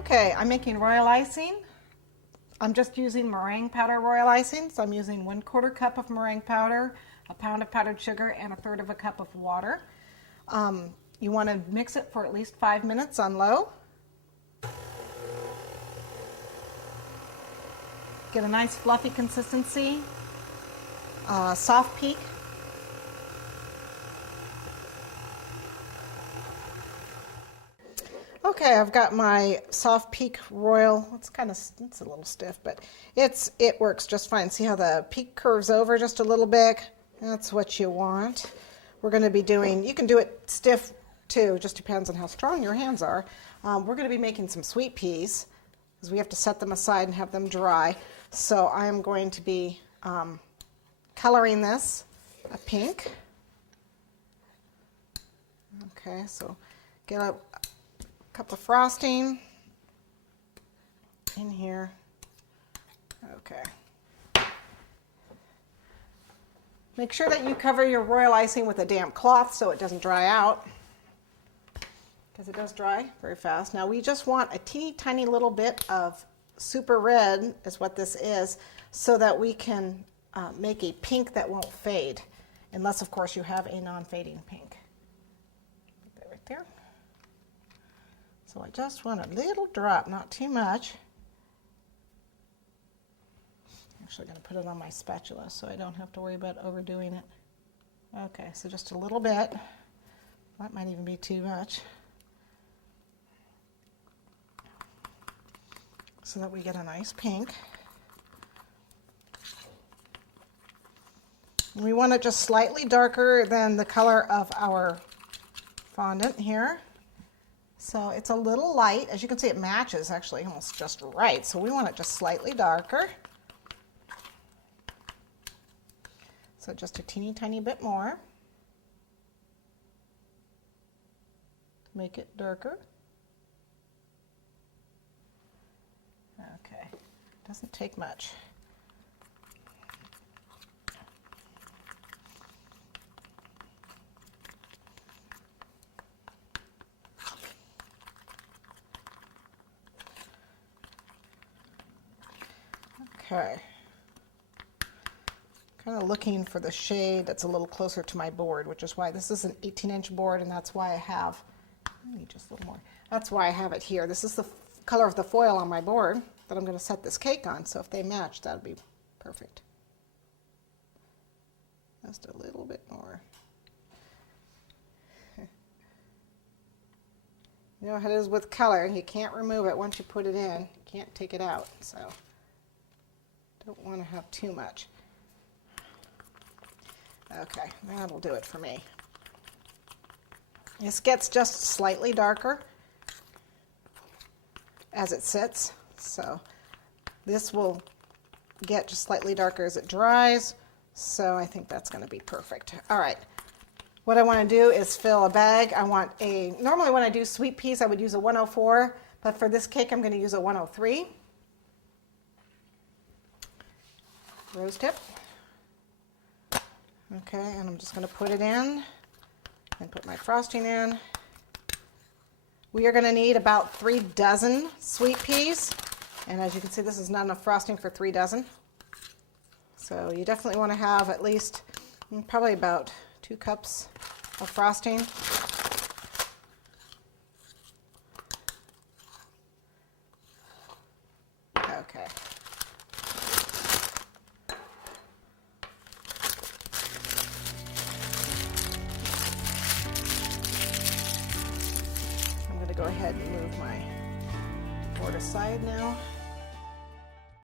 Okay, I'm making royal icing. I'm just using meringue powder royal icing. So I'm using 1/4 cup of meringue powder, a pound of powdered sugar, and 1/3 of a cup of water. You want to mix it for at least 5 minutes on low. Get a nice fluffy consistency, soft peak. Okay, I've got my soft peak royal. It's a little stiff, but it works just fine. See how the peak curves over just a little bit? That's what you want. We're going to be doing, you can do it stiff too, just depends on how strong your hands are. We're going to be making some sweet peas because we have to set them aside and have them dry. So I'm going to be coloring this a pink. Okay, so get a cup of frosting in here. Okay. Make sure that you cover your royal icing with a damp cloth so it doesn't dry out, because it does dry very fast. Now we just want a teeny tiny little bit of super red is what this is, so that we can make a pink that won't fade, unless of course you have a non-fading pink. Put that right there. So I just want a little drop, not too much. I'm actually going to put it on my spatula so I don't have to worry about overdoing it. Okay, so just a little bit. That might even be too much. So that we get a nice pink. And we want it just slightly darker than the color of our fondant here. So it's a little light. As you can see, it matches actually almost just right. So we want it just slightly darker. So just a teeny tiny bit more to make it darker. Okay, doesn't take much. Okay. Kind of looking for the shade that's a little closer to my board, which is why this is an 18-inch board, and that's why I need just a little more. That's why I have it here. This is the color of the foil on my board that I'm going to set this cake on, so if they match, that would be perfect. Just a little bit more. You know how it is with color, you can't remove it once you put it in. You can't take it out, so don't want to have too much. Okay, that'll do it for me. This gets just slightly darker as it sits, so this will get just slightly darker as it dries, so I think that's going to be perfect. All right, what I want to do is fill a bag. Normally when I do sweet peas I would use a 104, but for this cake I'm going to use a 103. Rose tip. Okay, and I'm just going to put it in and put my frosting in. We are going to need about 3 dozen sweet peas, and as you can see, this is not enough frosting for 3 dozen. So you definitely want to have at least probably about 2 cups of frosting. Okay. Go ahead and move my board aside now.